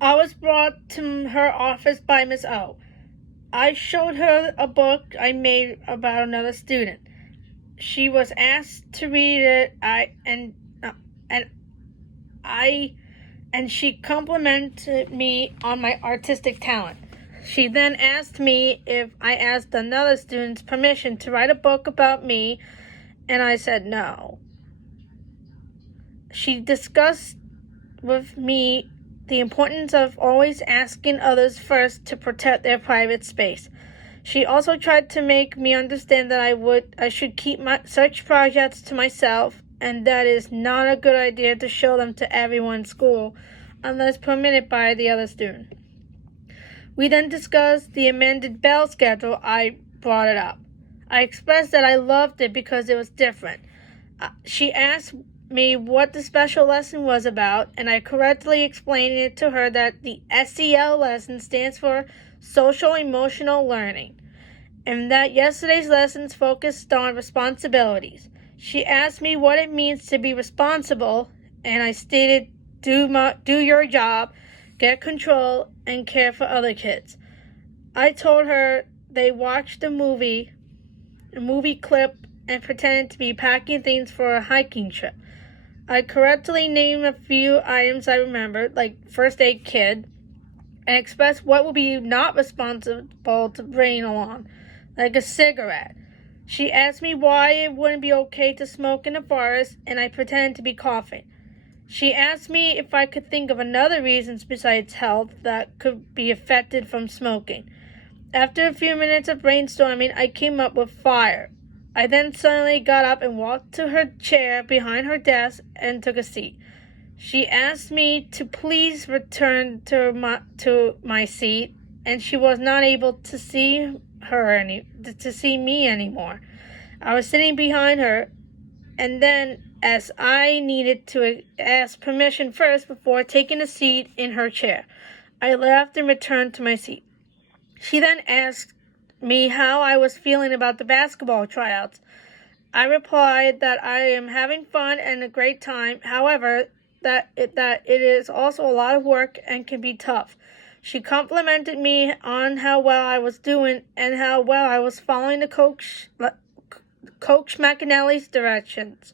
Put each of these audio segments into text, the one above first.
I was brought to her office by Miss O. I showed her a book I made about another student. She was asked to read it. And I and she complimented me on my artistic talent. She then asked me if I asked another student's permission to write a book about me, and I said no. She discussed with me the importance of always asking others first to protect their private space. She also tried to make me understand that I should keep my such projects to myself, and that is not a good idea to show them to everyone in school unless permitted by the other student. We then discussed the amended bell schedule. I brought it up. I expressed that I loved it because it was different. She asked me what the special lesson was about, and I correctly explained it to her that the SEL lesson stands for Social Emotional Learning, and that yesterday's lessons focused on responsibilities. She asked me what it means to be responsible, and I stated, do your job, get control, and care for other kids. I told her they watched a movie clip, and pretended to be packing things for a hiking trip. I correctly named a few items I remembered, like first aid kit, and expressed what would be not responsible to bring along, like a cigarette. She asked me why it wouldn't be okay to smoke in the forest, and I pretended to be coughing. She asked me if I could think of another reasons besides health that could be affected from smoking. After a few minutes of brainstorming, I came up with fire. I then suddenly got up and walked to her chair behind her desk and took a seat. She asked me to please return to my seat, and she was not able to see me anymore. I was sitting behind her, and then, as I needed to ask permission first before taking a seat in her chair, I left and returned to my seat. She then asked me how I was feeling about the basketball tryouts. I replied that I am having fun and a great time, however, that it is also a lot of work and can be tough. She complimented me on how well I was doing and how well I was following the Coach McAnally's directions.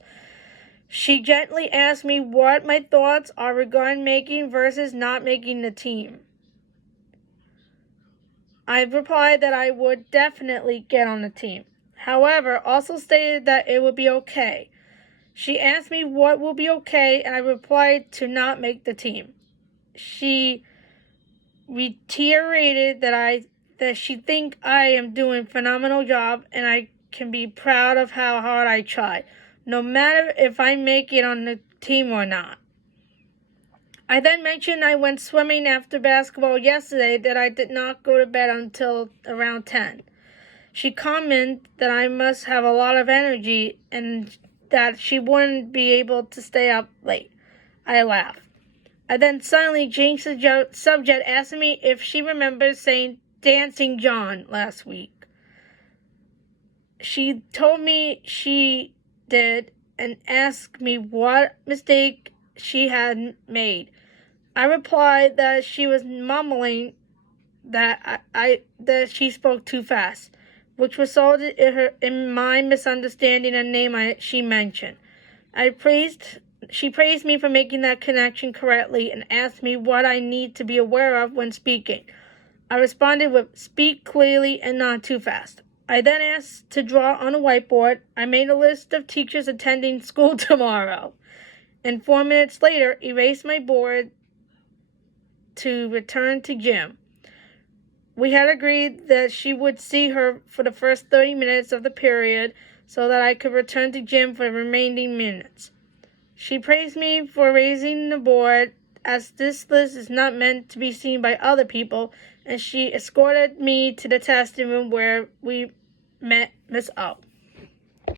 She gently asked me what my thoughts are regarding making versus not making the team. I replied that I would definitely get on the team. However, also stated that it would be okay. She asked me what will be okay, and I replied to not make the team. She reiterated that she think I am doing a phenomenal job, and I can be proud of how hard I try, no matter if I make it on the team or not. I then mentioned I went swimming after basketball yesterday, that I did not go to bed until around 10. She commented that I must have a lot of energy and that she wouldn't be able to stay up late. I laughed. I then suddenly changed the subject, asking me if she remembers saying Dancing John last week. She told me she did and asked me what mistake she had made. I replied that she was mumbling that that she spoke too fast, which resulted in my misunderstanding a name she mentioned. She praised me for making that connection correctly and asked me what I need to be aware of when speaking. I responded with speak clearly and not too fast. I then asked to draw on a whiteboard. I made a list of teachers attending school tomorrow, and 4 minutes later erased my board to return to gym. We had agreed that she would see her for the first 30 minutes of the period so that I could return to gym for the remaining minutes. She praised me for raising the board, as this list is not meant to be seen by other people, and she escorted me to the testing room where we met Miss O.